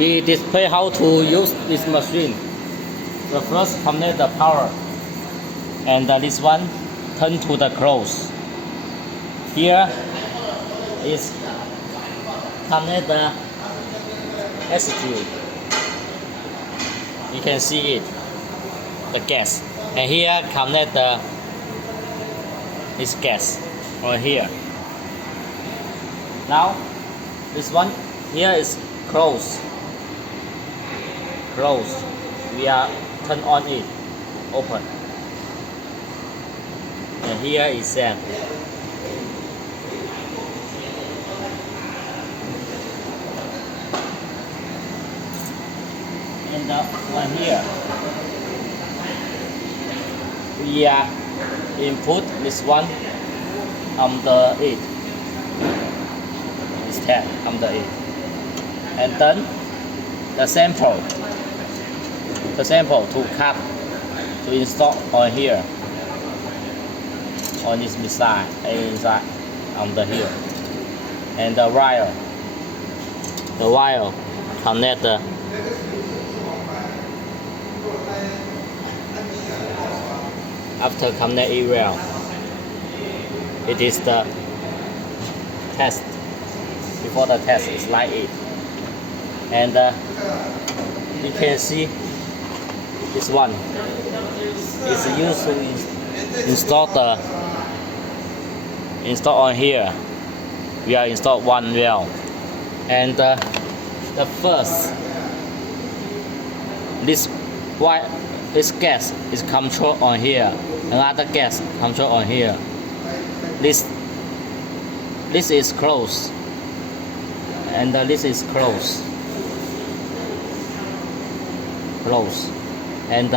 we display how to use this machine. The first connect the power, and this one turn to the close. Here is connect the execute. You can see it, the gas, and here connect this gas over here. Now this one here is close. We are turn on it, open, and here is set. And the one here, we are input this one under it. This tab under it, and then the sample to cut to install on here on this side inside under here, and the wire connect the after connect it well. It is the test. Before the test is like it, and you can see this one is used to install on here. We are installed one well, and the first this gas is control on here, another gas control on here. This is closed, and this is closed, and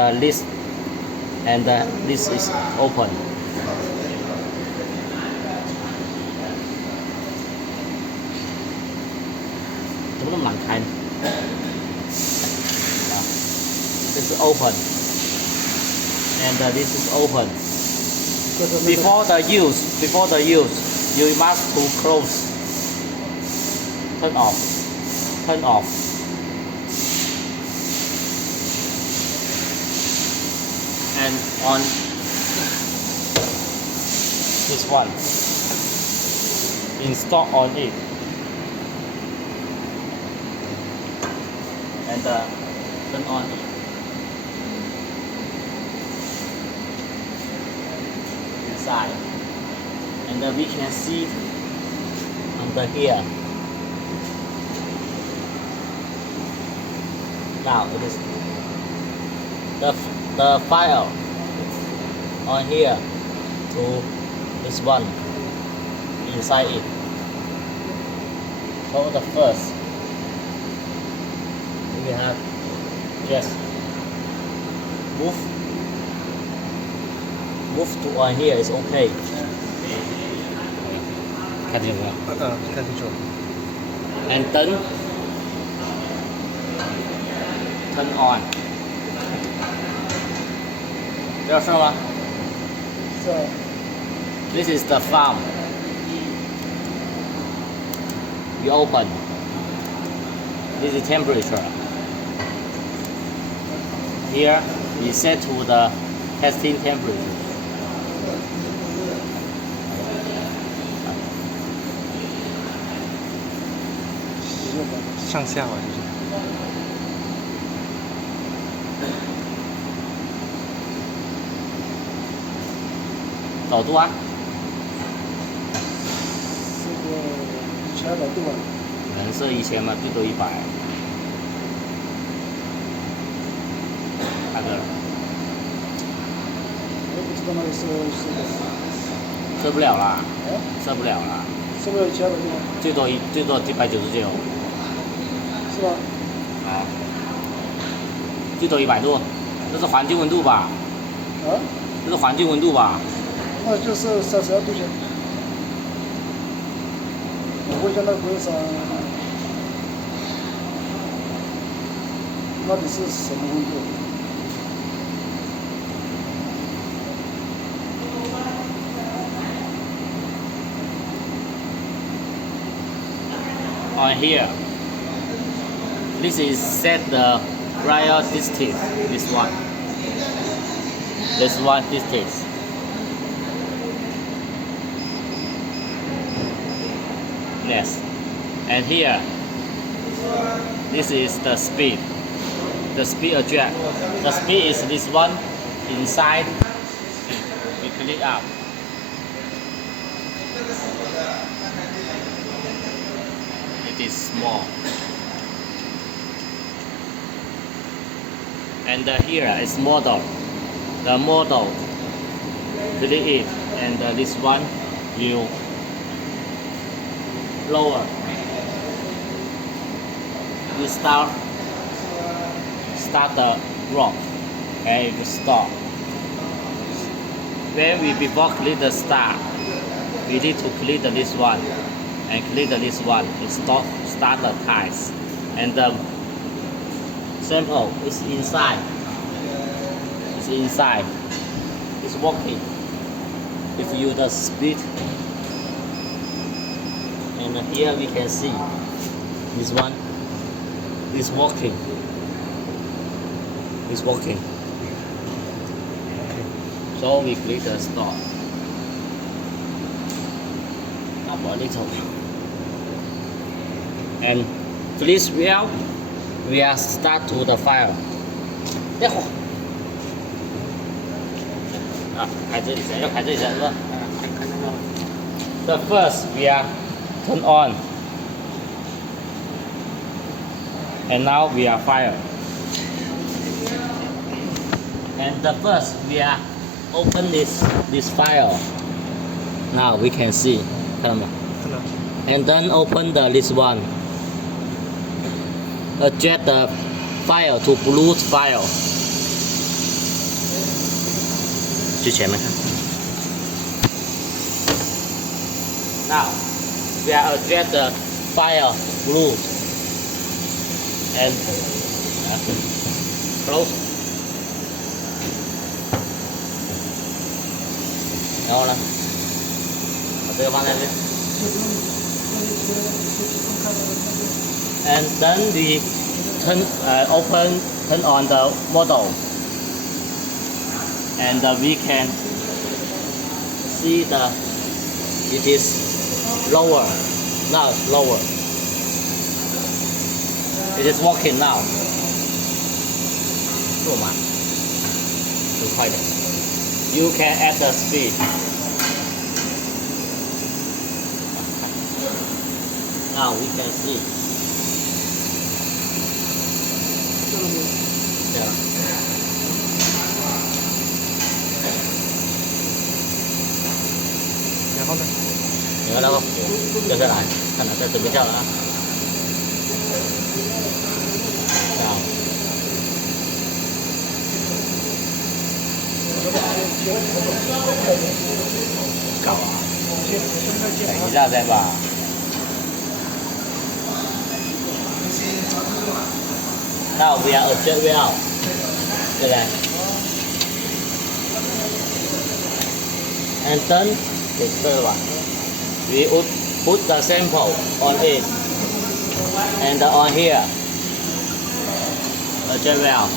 this is open. This is open, and this is open. Before the use, you must to close, turn off, and on this one, install on it, and turn on it. Inside, and we can see under here. Now it is the file on here to this one inside it. So the first we have just move to on here is okay. 看清楚了？看清楚。And then turn on. 这是吗？是。This is the farm. You open. This is temperature. Here we set to the testing temperature. 上下吧，就是。高度啊？是个1200度吧。能设1000嘛，最多100。那个。我不知道那个设不了啦。设不了啦。设不了1200度吗？最多199。是吧？啊，最多100度，这是环境温度吧？啊？这是环境温度吧？那就是32度线。我问一下那个工商，那里是什么温度？On here. This is set the prior distance. This one. This one distance. Yes. And here, this is the speed. The speed adjust. The speed is this one inside. We click up. It is small. And here is model. The model, click it, and this one will lower. You start the rock, and it will stop. When we before click the start, we need to click this one, and click this one. It start the tires, and the sample is inside. It's inside. It's working. If you the speed, and here we can see this one is working. It's working. So we click the stop. Up a little. And please weld. We are start to the fire. The first we are turn on, and now we are fire. And the first we are open this file. Now we can see. And then open this one. Adjust the file to blue file. 去前面看。Now we are adjust the file blue and close. 然后呢，把这个放在这。And then we turn on the model, and we can see it is lower. Now it's lower. It is working now. 做慢，就快点。You can add the speed. Now we can see. There. 然后呢？你看到不？掉下来，看到这准备掉了啊。搞啊！等一下再吧。Now we are adjust well. 对不对？ And then the third one, we would put the sample on it, and on here. Adjust well.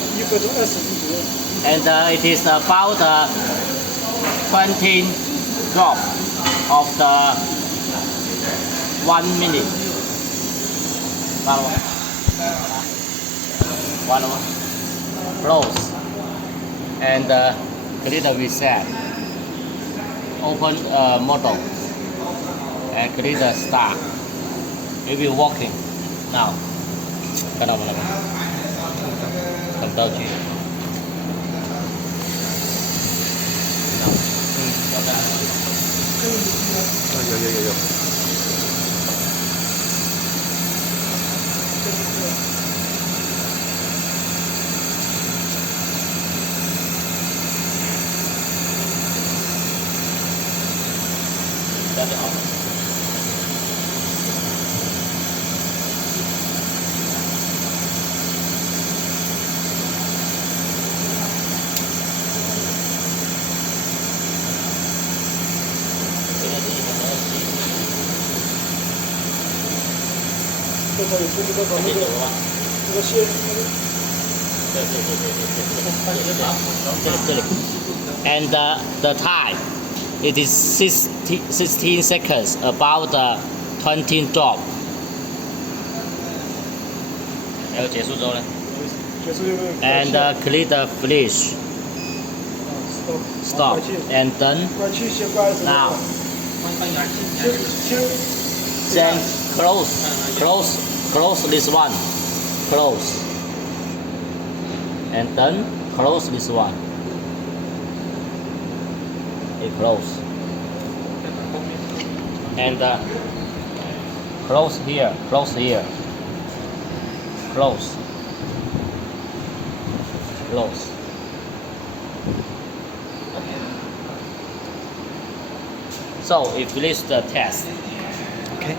And it is about 20 drop of the 1 minute. 1 more. Close. And click the reset. Open model. And click the start. It will working. Now. 看到没有？看不到去。有。这样就好了。这个有出这个广告。这个线，这里。And the time, it is 16 seconds above the 20 drop. 还有结束之后呢？结束就会。And clear the flash. Stop. And then now. Then close this one. Close. And then close this one. Okay, close. And close here. Close here. Close. Close. So we finish the test. Okay.